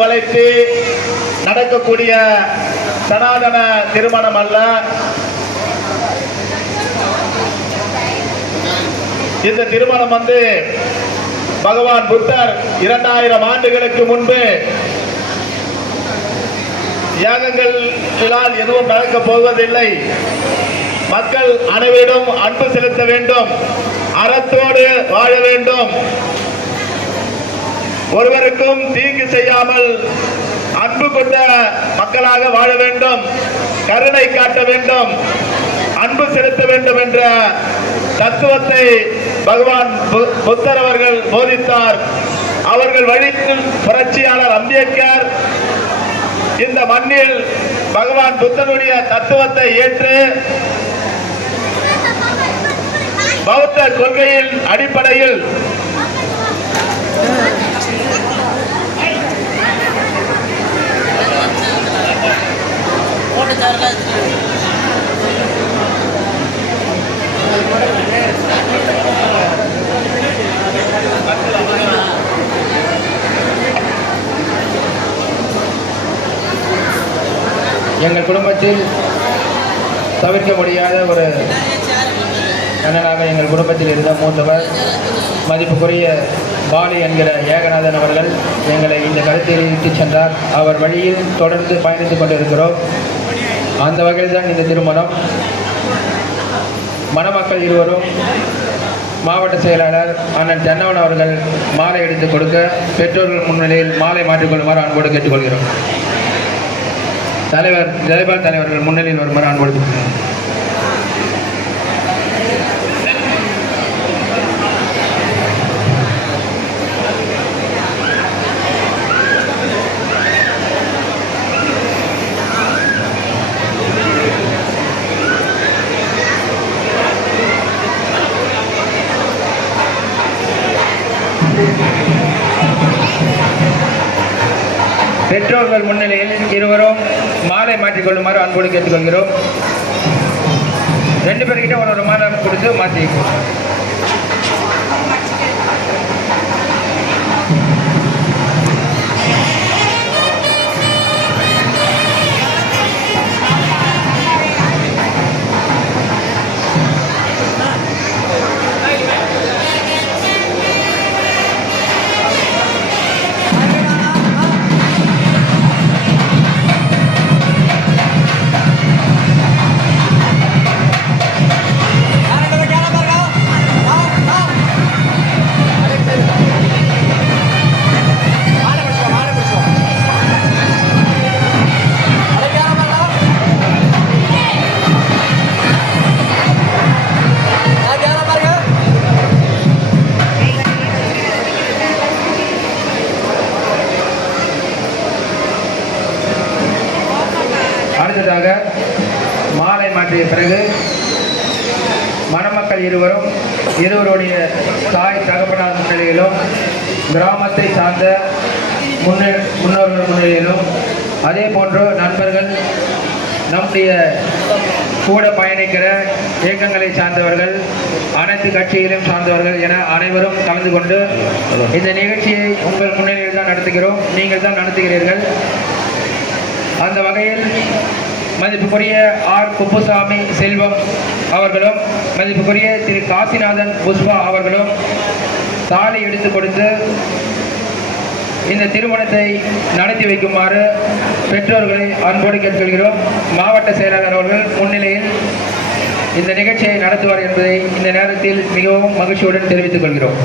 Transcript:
வளைத்து நடக்கக்கூடிய சனாதன திருமணம் அல்ல. இந்த திருமணம் பகவான் புத்தர் 2000 ஆண்டுகளுக்கு முன்பு யாகங்களால் எதுவும் நடக்கப் போவதில்லை, மக்கள் அனைவரிடம் அன்பு செலுத்த வேண்டும், அறத்தோடு வாழ வேண்டும், ஒருவருக்கும் தீங்கு செய்யாமல் அன்பு கொண்ட மக்களாக வாழ வேண்டும், கருணை காட்ட வேண்டும், அன்பு செலுத்த வேண்டும் என்ற தத்துவத்தை பகவான் புத்தர் அவர்கள் போதித்தார். அவர்கள் வழியில் புரட்சியாளர் அம்பேத்கர் இந்த மண்ணில் பகவான் புத்தருடைய தத்துவத்தை ஏற்று பௌத்த கொள்கையின் அடிப்படையில் எங்கள் குடும்பத்தில் தவிர்க்க முடியாத ஒரு அண்ணனாக எங்கள் குடும்பத்தில் இருந்த மூத்தவர் மதிப்புக்குரிய பாலி என்கிற ஏகநாதன் அவர்கள் எங்களை இந்த கருத்தில் இட்டுச் சென்றார். அவர் வழியில் தொடர்ந்து பயணித்துக் கொண்டிருக்கிறோம். அந்த வகையில் தான் இந்த திருமணம். மணமக்கள் இருவரும் மாவட்ட செயலாளர் அண்ணன் தென்னவன் அவர்கள் மாலை எடுத்துக் கொடுக்க பெற்றோர்கள் முன்னிலையில் மாலை மாற்றிக்கொள்ளுமாறு அன்போடு கேட்டுக்கொள்கிறோம். தலைவர் ஜெயபால் தலைவர்கள் முன்னிலையில் வருமாறு அன்போடு பெற்றோர்கள் முன்னிலையில் இருவரும் மாலை மாற்றிக்கொள்ளுமாறு அன்போடு கேட்டுக்கொள்கிறோம். 2 பேர்கிட்ட ஒரு மாலை கொடுத்து மாற்றிக்கொள்ளும். அடுத்ததாக மாலை மாற்றிய பிறகு மணமக்கள் இருவருடைய தாய் தகப்பனார் முன்னிலையிலும் கிராமத்தை சார்ந்த முன்னோர்கள் முன்னிலையிலும் அதே போன்று நண்பர்கள், நம்முடைய கூட பயணிக்கிற இயக்கங்களை சார்ந்தவர்கள், அனைத்து கட்சிகளையும் சார்ந்தவர்கள் என அனைவரும் கலந்து கொண்டு இந்த நிகழ்ச்சியை உங்கள் முன்னிலையில் தான் நடத்துகிறோம். நீங்கள் தான் நடத்துகிறீர்கள். அந்த வகையில் மதிப்புக்குரிய ஆர் குப்புசாமி செல்வம் அவர்களும் மதிப்புக்குரிய திரு காசிநாதன் புஷ்பா அவர்களும் தாலி எடுத்து கொடுத்து இந்த திருமணத்தை நடத்தி வைக்குமாறு பெற்றோர்களை அன்போடு கேட்டுக்கொள்கிறோம். மாவட்ட செயலாளர் அவர்கள் முன்னிலையில் இந்த நிகழ்ச்சியை நடத்துவார் என்பதை இந்த நேரத்தில் மிகவும் மகிழ்ச்சியுடன் தெரிவித்துக் கொள்கிறோம்.